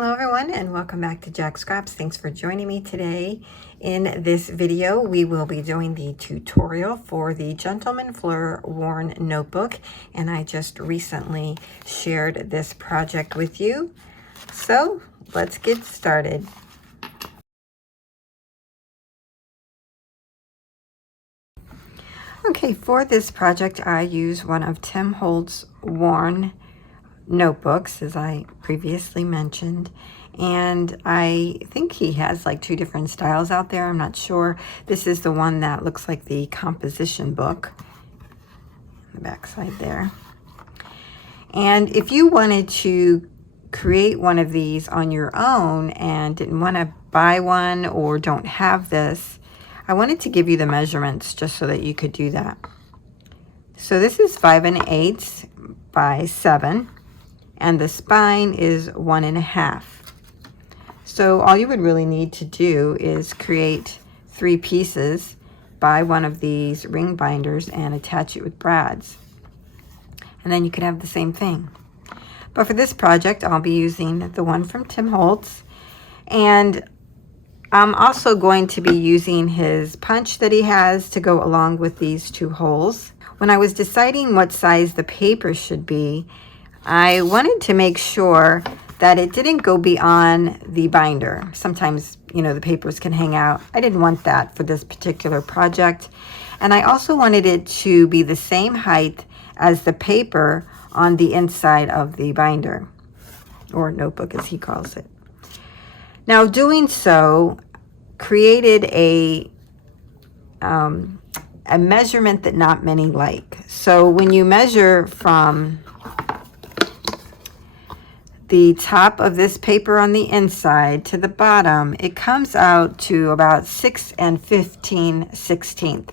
Hello everyone and welcome back to Jacqs. Thanks for joining me today. In this video we will be doing the tutorial for the Gentlemen Fleur Worn Notebook, and I just recently shared this project with you. So let's get started. Okay, for this project I use one of Tim Holtz's worn notebooks, as I previously mentioned, and I think he has like two different styles out there. I'm not sure. This is the one that looks like the composition book, the back side there. And if you wanted to create one of these on your own and didn't want to buy one or don't have this, I wanted to give you the measurements just so that you could do that. So this is 5 1/8 by 7. And the spine is 1 1/2. So all you would really need to do is create 3 pieces, buy one of these ring binders and attach it with brads. And then you could have the same thing. But for this project, I'll be using the one from Tim Holtz. And I'm also going to be using his punch that he has to go along with these 2 holes. When I was deciding what size the paper should be, I wanted to make sure that it didn't go beyond the binder. Sometimes, you know, the papers can hang out. I didn't want that for this particular project. And I also wanted it to be the same height as the paper on the inside of the binder, or notebook as he calls it. Now, doing so created a measurement that not many like. So when you measure from the top of this paper on the inside to the bottom, it comes out to about 6 15/16.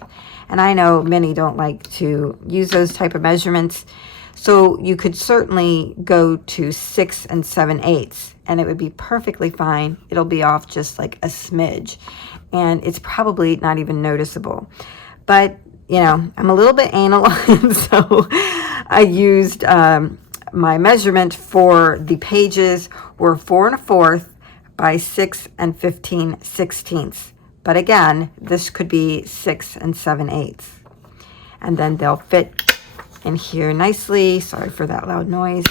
And I know many don't like to use those type of measurements, so you could certainly go to 6 7/8, and it would be perfectly fine. It'll be off just like a smidge, and it's probably not even noticeable. But you know, I'm a little bit anal, and so I used my measurement for the pages were 4 1/4 by 6 15/16. But again, this could be 6 7/8. And then they'll fit in here nicely. Sorry for that loud noise.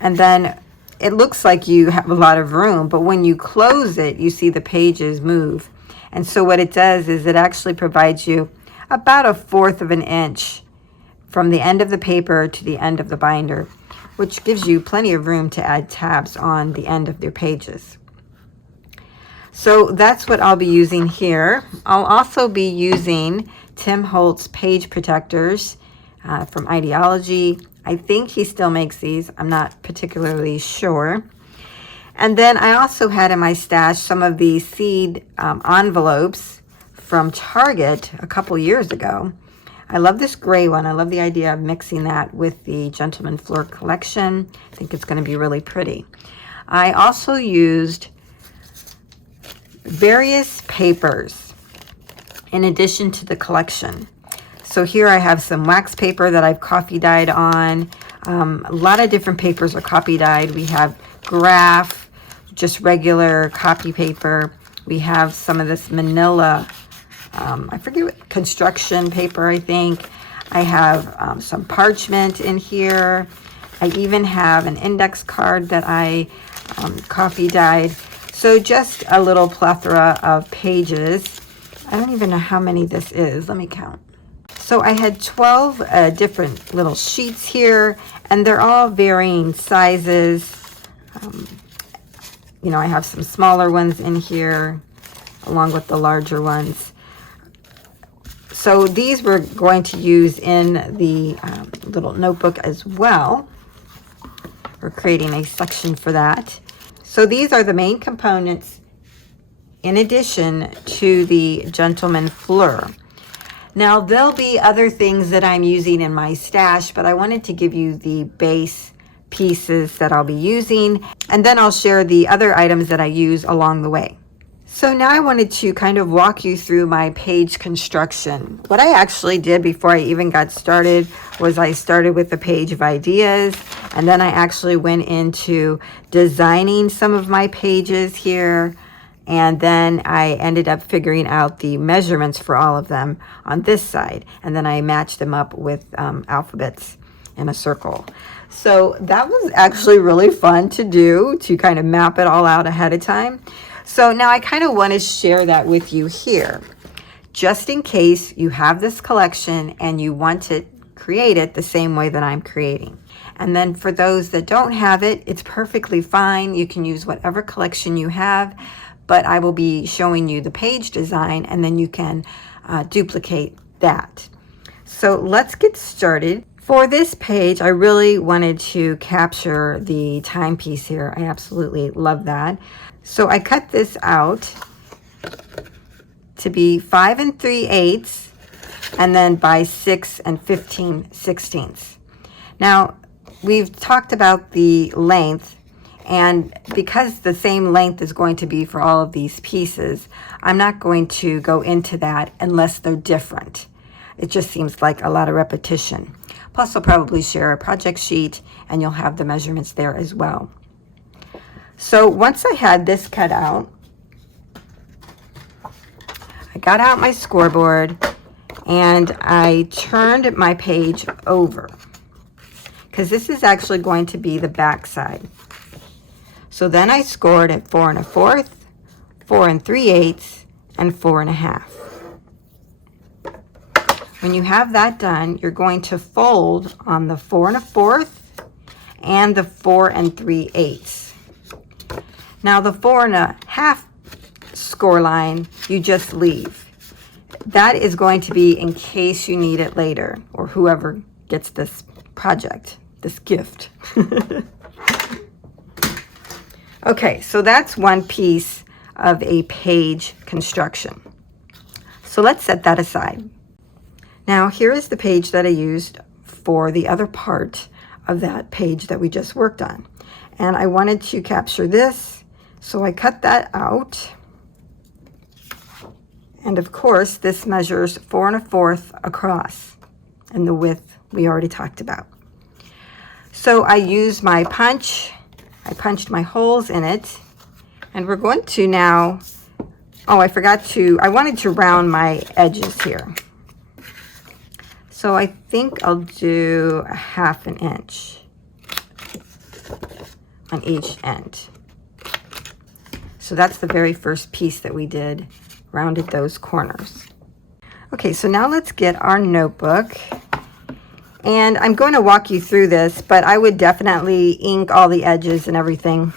And then it looks like you have a lot of room, but when you close it, you see the pages move. And so what it does is it actually provides you about 1/4 of an inch from the end of the paper to the end of the binder, which gives you plenty of room to add tabs on the end of your pages. So that's what I'll be using here. I'll also be using Tim Holtz page protectors from Ideology. I think he still makes these. I'm not particularly sure. And then I also had in my stash some of the seed envelopes from Target a couple years ago. I love this gray one. I love the idea of mixing that with the Gentlemen Fleur collection. I think it's going to be really pretty. I also used various papers in addition to the collection. So here I have some wax paper that I've coffee dyed on. A lot of different papers are copy dyed. We have graph, just regular copy paper. We have some of this manila, I forget what, construction paper, I think. I have some parchment in here. I even have an index card that I coffee dyed. So just a little plethora of pages. I don't even know how many this is. Let me count. So I had 12 different little sheets here, and they're all varying sizes. You know, I have some smaller ones in here along with the larger ones. So these we're going to use in the little notebook as well. We're creating a section for that. So these are the main components in addition to the Gentlemen Fleur. Now there'll be other things that I'm using in my stash, but I wanted to give you the base pieces that I'll be using, and then I'll share the other items that I use along the way. So now I wanted to kind of walk you through my page construction. What I actually did before I even got started was I started with the page of ideas, And then I actually went into designing some of my pages here. And then I ended up figuring out the measurements for all of them on this side. And then I matched them up with alphabets in a circle. So that was actually really fun to do, to kind of map it all out ahead of time. So now I kind of want to share that with you here, just in case you have this collection and you want to create it the same way that I'm creating. And then for those that don't have it, it's perfectly fine. You can use whatever collection you have, but I will be showing you the page design, and then you can duplicate that. So let's get started. For this page, I really wanted to capture the timepiece here. I absolutely love that. So I cut this out to be 5 3/8 and then by 6 15/16. Now, we've talked about the length, and because the same length is going to be for all of these pieces, I'm not going to go into that unless they're different. It just seems like a lot of repetition. Plus, I'll probably share a project sheet and you'll have the measurements there as well. So once I had this cut out, I got out my scoreboard and I turned my page over, because this is actually going to be the back side. So then I scored at 4 1/4, 4 3/8, and 4 1/2. When you have that done, you're going to fold on the 4 1/4 and the 4 3/8. Now the 4 1/2 score line, you just leave. That is going to be in case you need it later, or whoever gets this project, this gift. Okay, so that's one piece of a page construction. So let's set that aside. Now here is the page that I used for the other part of that page that we just worked on. And I wanted to capture this, so I cut that out. And of course, this measures 4 1/4 across, and the width we already talked about. So I used my punch. I punched my holes in it, and we're going to now, I wanted to round my edges here. So I think I'll do a 1/2 inch on each end. So that's the very first piece that we did, rounded those corners. Okay, so now let's get our notebook. And I'm going to walk you through this, but I would definitely ink all the edges and everything.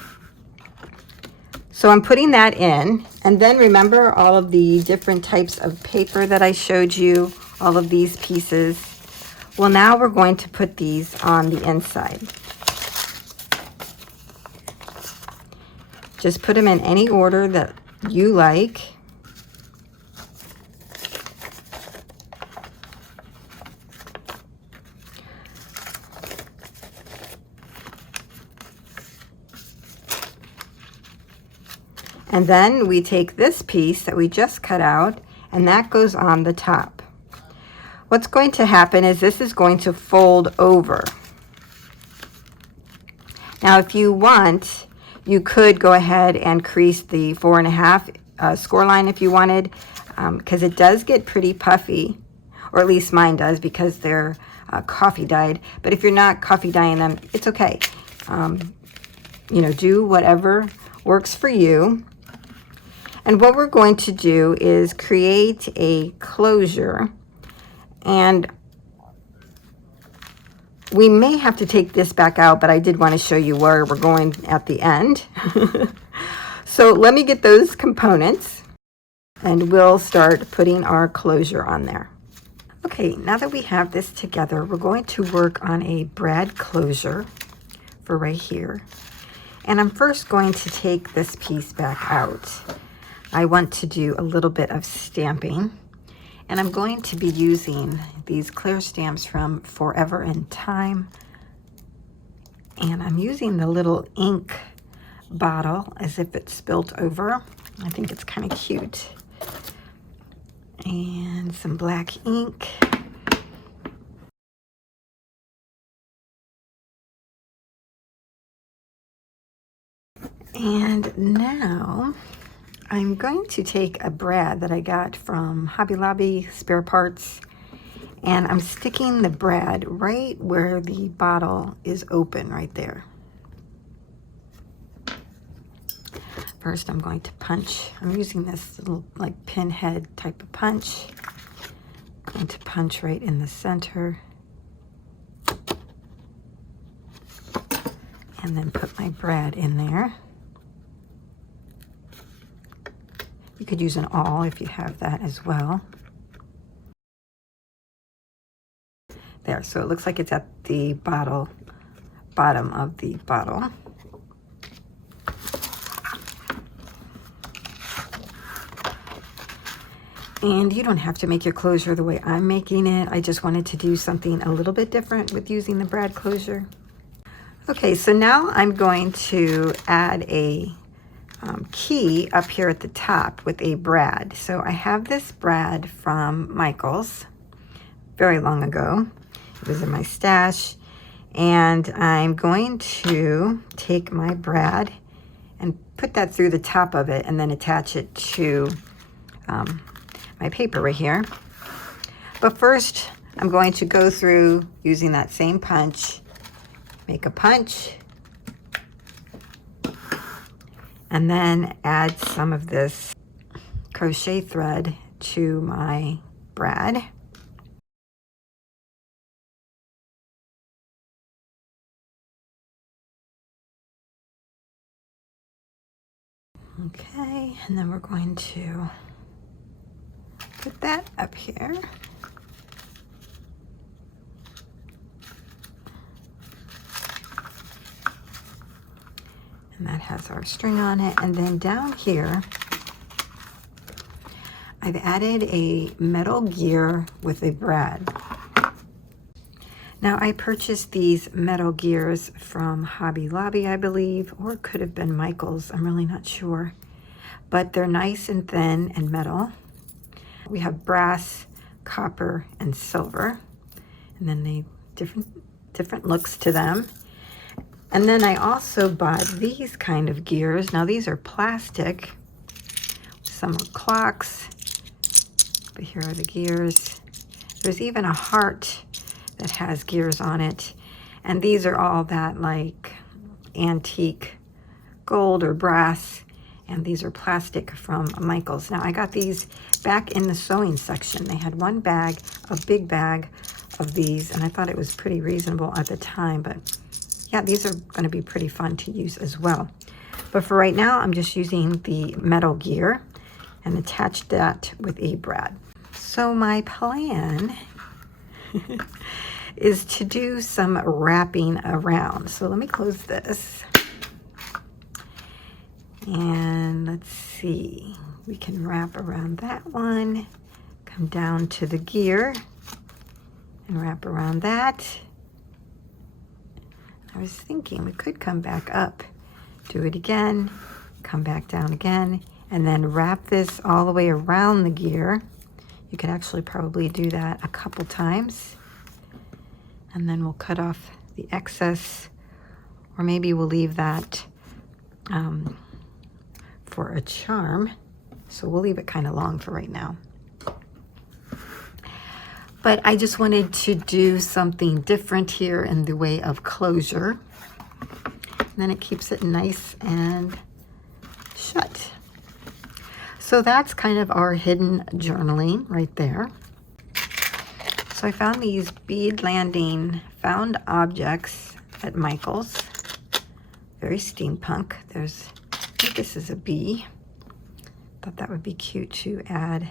So I'm putting that in, and then remember all of the different types of paper that I showed you, all of these pieces. Well, now we're going to put these on the inside. Just put them in any order that you like. And then we take this piece that we just cut out, and that goes on the top. What's going to happen is this is going to fold over. Now, if you want, you could go ahead and crease the 4 1/2 score line if you wanted, because it does get pretty puffy, or at least mine does, because they're coffee dyed. But if you're not coffee dyeing them, it's okay. You know, do whatever works for you. And what we're going to do is create a closure, and we may have to take this back out, but I did want to show you where we're going at the end. So let me get those components, and we'll start putting our closure on there. Okay, now that we have this together, we're going to work on a brad closure for right here. And I'm first going to take this piece back out. I want to do a little bit of stamping, and I'm going to be using these clear stamps from Forever in Time, and I'm using the little ink bottle as if it's spilt over. I think it's kind of cute. And some black ink. And now I'm going to take a brad that I got from Hobby Lobby spare parts, and I'm sticking the brad right where the bottle is open, right there. First, I'm going to punch. I'm using this little like pinhead type of punch. I'm going to punch right in the center. And then put my brad in there. You could use an awl if you have that as well. There, so it looks like it's at the bottom of the bottle. And you don't have to make your closure the way I'm making it. I just wanted to do something a little bit different with using the brad closure. Okay, so now I'm going to add a key up here at the top with a brad. So I have this brad from Michael's very long ago. It was in my stash. And I'm going to take my brad and put that through the top of it and then attach it to my paper right here. But first, I'm going to go through using that same punch, make a punch, and then add some of this crochet thread to my brad. Okay, and then we're going to put that up here. And that has our string on it. And then down here, I've added a metal gear with a brad. Now I purchased these metal gears from Hobby Lobby, I believe, or it could have been Michael's, I'm really not sure. But they're nice and thin and metal. We have brass, copper, and silver. And then they different looks to them. And then I also bought these kind of gears. Now these are plastic. Some are clocks. But here are the gears. There's even a heart that has gears on it. And these are all that like antique gold or brass. And these are plastic from Michael's. Now I got these back in the sewing section. They had one bag, a big bag of these, and I thought it was pretty reasonable at the time. But yeah, these are going to be pretty fun to use as well. But for right now, I'm just using the metal gear and attach that with a brad. So my plan is to do some wrapping around. So let me close this. And let's see, we can wrap around that one, come down to the gear and wrap around that. I was thinking we could come back up, do it again, come back down again, and then wrap this all the way around the gear. You could actually probably do that a couple times. And then we'll cut off the excess, or maybe we'll leave that for a charm. So we'll leave it kind of long for right now. But I just wanted to do something different here in the way of closure. And then it keeps it nice and shut. So that's kind of our hidden journaling right there. So I found these bead landing found objects at Michael's. Very steampunk. I think this is a bee. Thought that would be cute to add.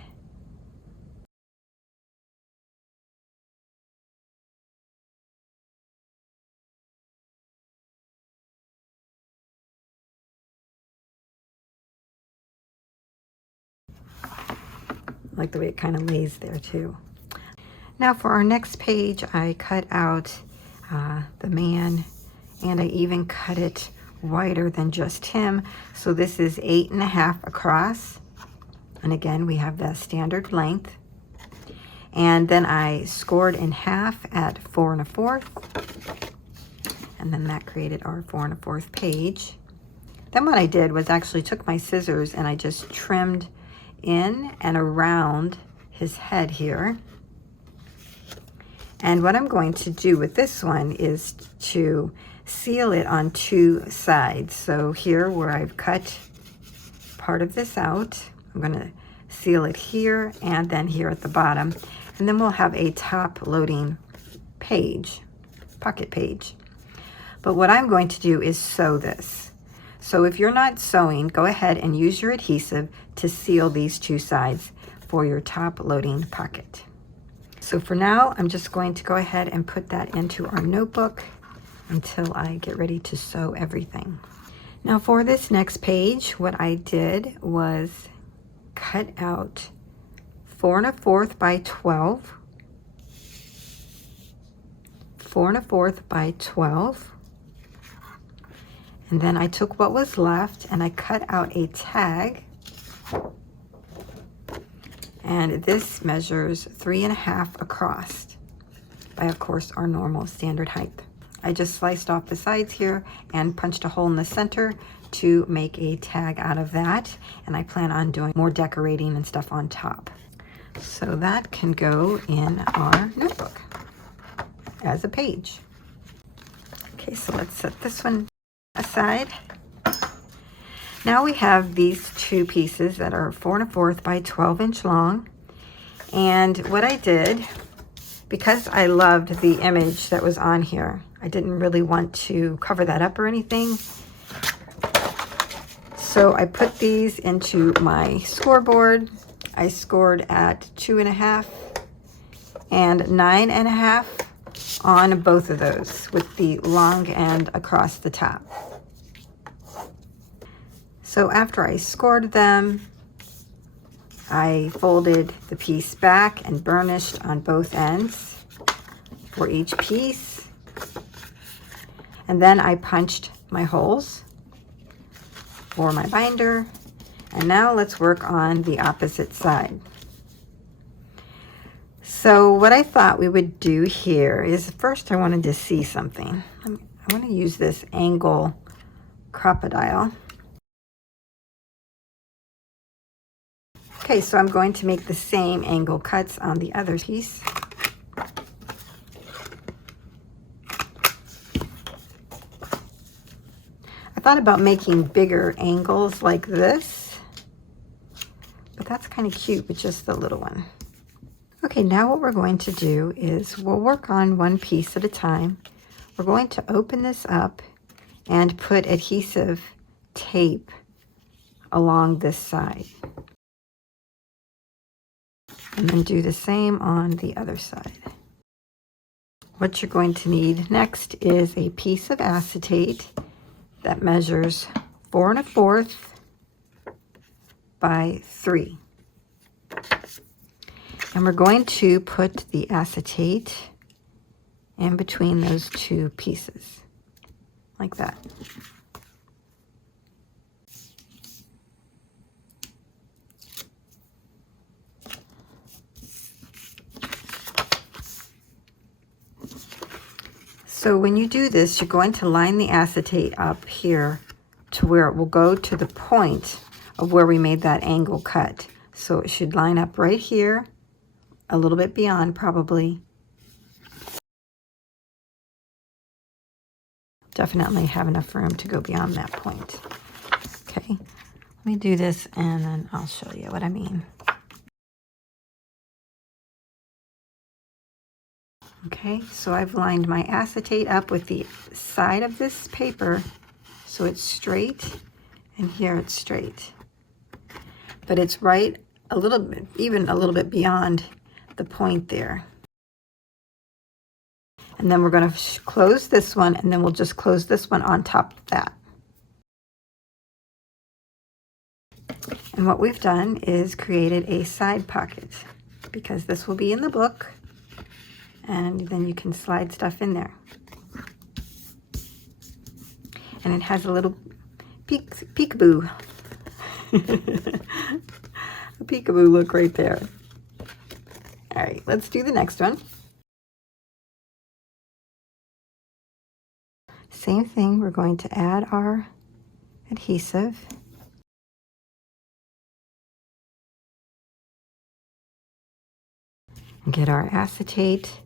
I like the way it kind of lays there too. Now for our next page, I cut out the man, and I even cut it wider than just him. So this is 8.5 across. And again, we have the standard length. And then I scored in half at 4 1/4. And then that created our 4 1/4 page. Then what I did was actually took my scissors and I just trimmed in and around his head here. And what I'm going to do with this one is to seal it on two sides. So here where I've cut part of this out, I'm going to seal it here and then here at the bottom. And then we'll have a top loading page, pocket page. But what I'm going to do is sew this. So if you're not sewing, go ahead and use your adhesive to seal these two sides for your top loading pocket. So for now, I'm just going to go ahead and put that into our notebook until I get ready to sew everything. Now for this next page, what I did was cut out 4 1/4 by 12, 4 1/4 by 12, and then I took what was left and I cut out a tag, and this measures 3 1/2 across by, of course, our normal standard height. I just sliced off the sides here and punched a hole in the center to make a tag out of that, and I plan on doing more decorating and stuff on top. So that can go in our notebook as a page. Okay, so let's set this one aside. Now we have these two pieces that are 4 1/4 by 12" long. And what I did, because I loved the image that was on here, I didn't really want to cover that up or anything. So I put these into my scoreboard. I scored at 2 1/2 and 9 1/2 on both of those with the long end across the top. So after I scored them, I folded the piece back and burnished on both ends for each piece. And then I punched my holes for my binder. And now let's work on the opposite side. So what I thought we would do here is, first I wanted to see something. I want to use this angle crocodile. Okay, so I'm going to make the same angle cuts on the other piece. I thought about making bigger angles like this, but that's kind of cute with just the little one. Okay, now what we're going to do is we'll work on one piece at a time. We're going to open this up and put adhesive tape along this side. And then do the same on the other side. What you're going to need next is a piece of acetate that measures 4 1/4 by 3. And we're going to put the acetate in between those two pieces, like that. So when you do this, you're going to line the acetate up here to where it will go to the point of where we made that angle cut. So it should line up right here, a little bit beyond probably. Definitely have enough room to go beyond that point. Okay, let me do this and then I'll show you what I mean. Okay, so I've lined my acetate up with the side of this paper so it's straight, and here it's straight. But it's right a little bit, even a little bit beyond the point there. And then we're going to close this one, and then we'll just close this one on top of that. And what we've done is created a side pocket, because this will be in the book. And then you can slide stuff in there. And it has a little peekaboo. A peekaboo look right there. All right, let's do the next one. Same thing, we're going to add our adhesive. And get our acetate,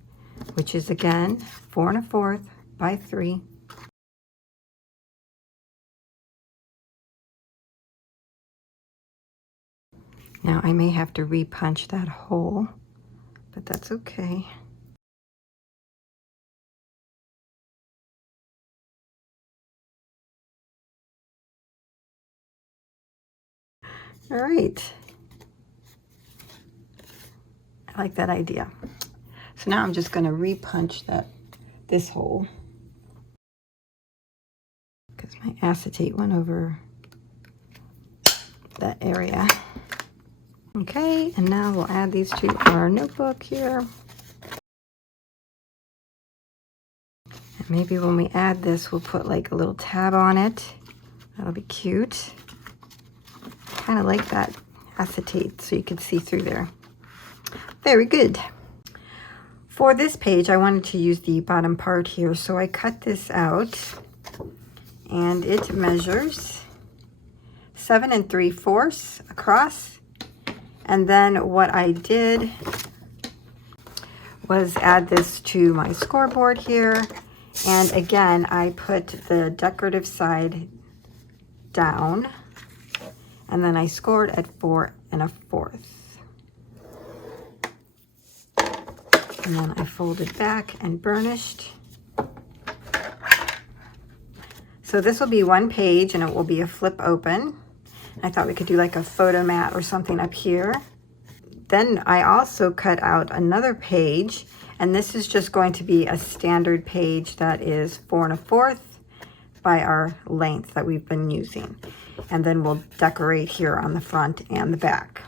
which is again 4 1/4 by 3. Now I may have to re-punch that hole, but that's okay. All right. I like that idea. So now I'm just going to re-punch this hole because my acetate went over that area. Okay, and now we'll add these to our notebook here. And maybe when we add this, we'll put like a little tab on it. That'll be cute. Kind of like that acetate so you can see through there. Very good. For this page, I wanted to use the bottom part here, so I cut this out, and it measures 7 3/4 across. And then what I did was add this to my scoreboard here. And again, I put the decorative side down, and then I scored at 4 1/4. And then I folded back and burnished. So this will be one page, and it will be a flip open. I thought we could do like a photo mat or something up here. Then I also cut out another page, and this is just going to be a standard page that is 4 1/4 by our length that we've been using. And then we'll decorate here on the front and the back.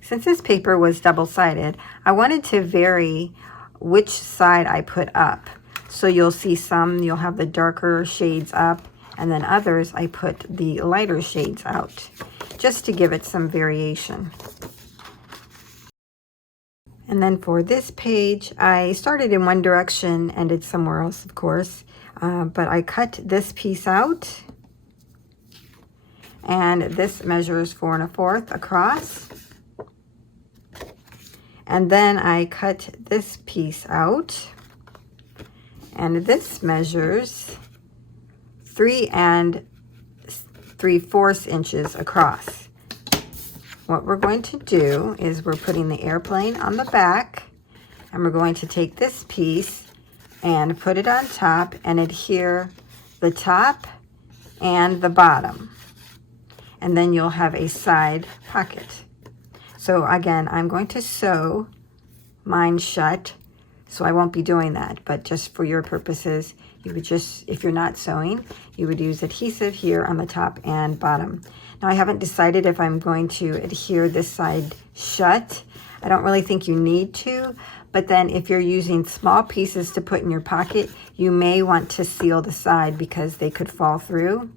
Since this paper was double-sided, I wanted to vary which side I put up. So you'll see you'll have the darker shades up, and then others I put the lighter shades out, just to give it some variation. And then for this page, I started in one direction, ended somewhere else, of course, but I cut this piece out, and this measures 4 1/4 across. And then I cut this piece out, and this measures 3 3/4 inches across. What we're going to do is we're putting the airplane on the back, and we're going to take this piece and put it on top and adhere the top and the bottom. And then you'll have a side pocket. So again, I'm going to sew mine shut, so I won't be doing that, but just for your purposes, you would just, if you're not sewing, you would use adhesive here on the top and bottom. Now I haven't decided if I'm going to adhere this side shut. I don't really think you need to, but then if you're using small pieces to put in your pocket, you may want to seal the side because they could fall through.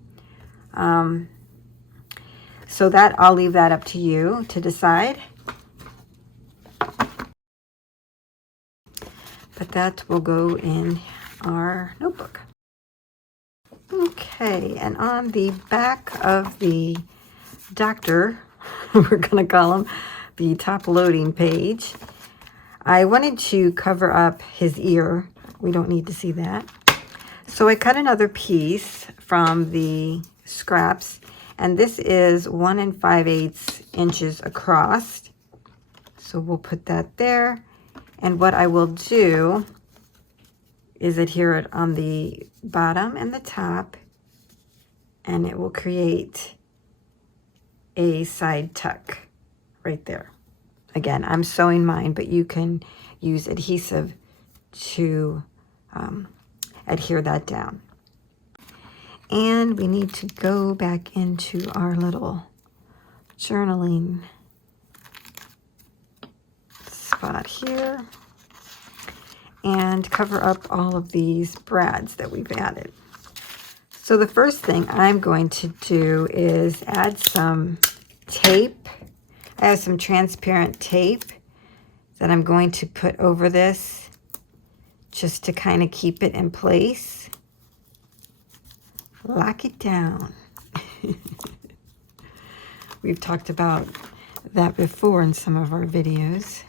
So that, I'll leave that up to you to decide. But that will go in our notebook. Okay, and on the back of the doctor, we're gonna call him, the top loading page, I wanted to cover up his ear. We don't need to see that. So I cut another piece from the scraps, and this is 1 5/8 inches across. So we'll put that there. And what I will do is adhere it on the bottom and the top, and it will create a side tuck right there. Again, I'm sewing mine, but you can use adhesive to adhere that down. And we need to go back into our little journaling spot here and cover up all of these brads that we've added. So the first thing I'm going to do is add some tape. I have some transparent tape that I'm going to put over this just to kind of keep it in place. Lock it down. We've talked about that before in some of our videos.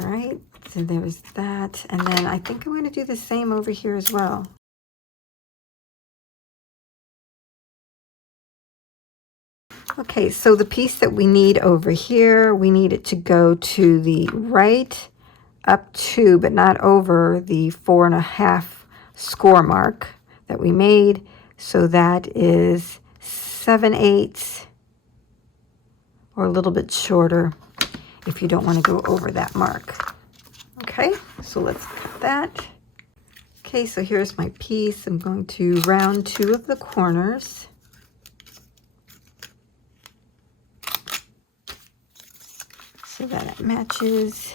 All right, so there's that. And then I think I'm going to do the same over here as well. Okay, so the piece that we need over here, we need it to go to the right up to, but not over, the 4.5 score mark that we made. So that is 7/8 or a little bit shorter if you don't want to go over that mark. Okay, so let's cut that. Okay, so here's my piece. I'm going to round 2 of the corners. So that it matches.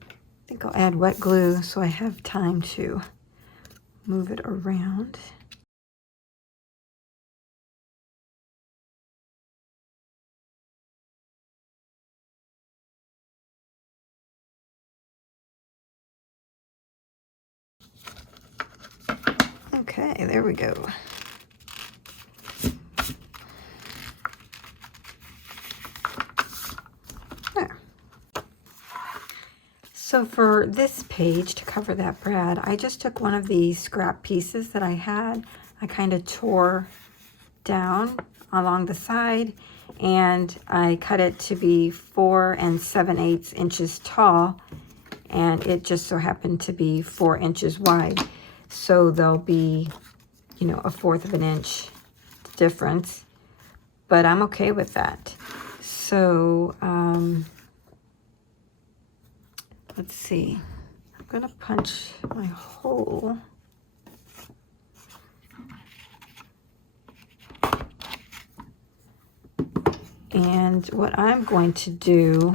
I think I'll add wet glue so I have time to move it around. Okay, there we go. There. So for this page, to cover that brad, I just took one of these scrap pieces that I had. I kind of tore down along the side, and I cut it to be 4 7/8 inches tall, and it just so happened to be 4 inches wide. So there'll be, you know, 1/4 of an inch difference, but I'm okay with that. So let's see, I'm gonna punch my hole. And what I'm going to do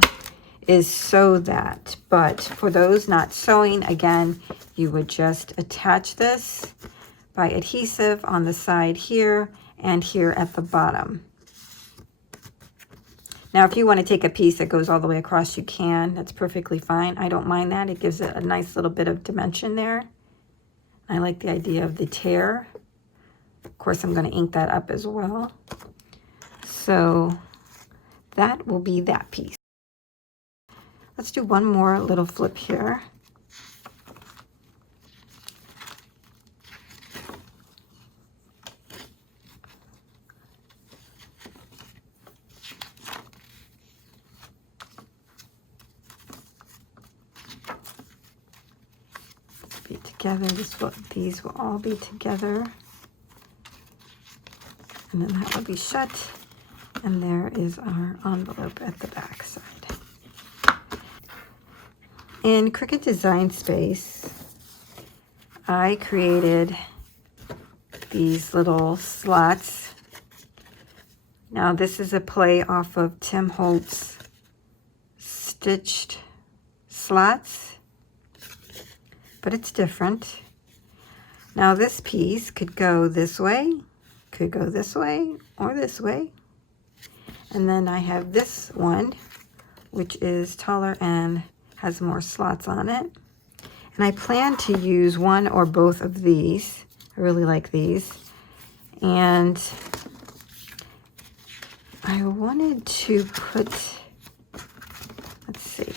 is sew that, but for those not sewing, again, you would just attach this by adhesive on the side here and here at the bottom. Now, if you want to take a piece that goes all the way across, you can. That's perfectly fine. I don't mind that. It gives it a nice little bit of dimension there. I like the idea of the tear. Of course, I'm going to ink that up as well. So that will be that piece. Let's do one more little flip here. Be together. These will all be together. And then that will be shut. And there is our envelope at the back side. In Cricut Design Space, I created these little slots. Now this is a play off of Tim Holtz stitched slots, but it's different. Now this piece could go this way, could go this way, or this way. And then I have this one, which is taller and has more slots on it. And I plan to use one or both of these. I really like these. And I wanted to put, let's see,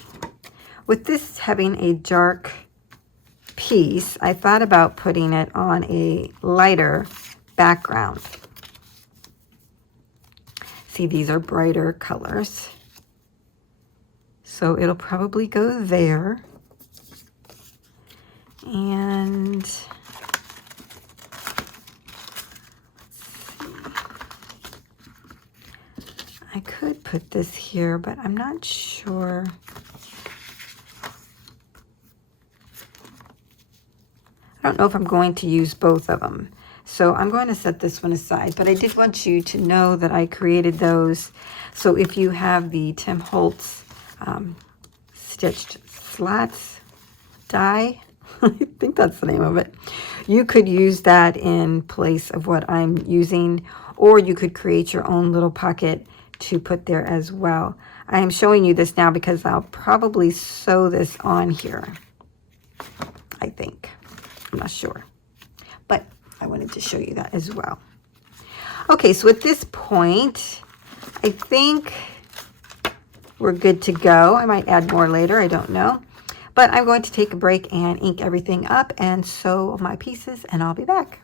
with this having a dark piece, I thought about putting it on a lighter background. See, these are brighter colors. So it'll probably go there. And I could put this here, but I'm not sure. I don't know if I'm going to use both of them. So I'm going to set this one aside, but I did want you to know that I created those. So if you have the Tim Holtz stitched slots die, I think that's the name of it, you could use that in place of what I'm using, or you could create your own little pocket to put there as well. I am showing you this now because I'll probably sew this on here, I think. I'm not sure. to show you that as well. Okay, so at this point, I think we're good to go. I might add more later, I don't know. But I'm going to take a break and ink everything up and sew my pieces, and I'll be back.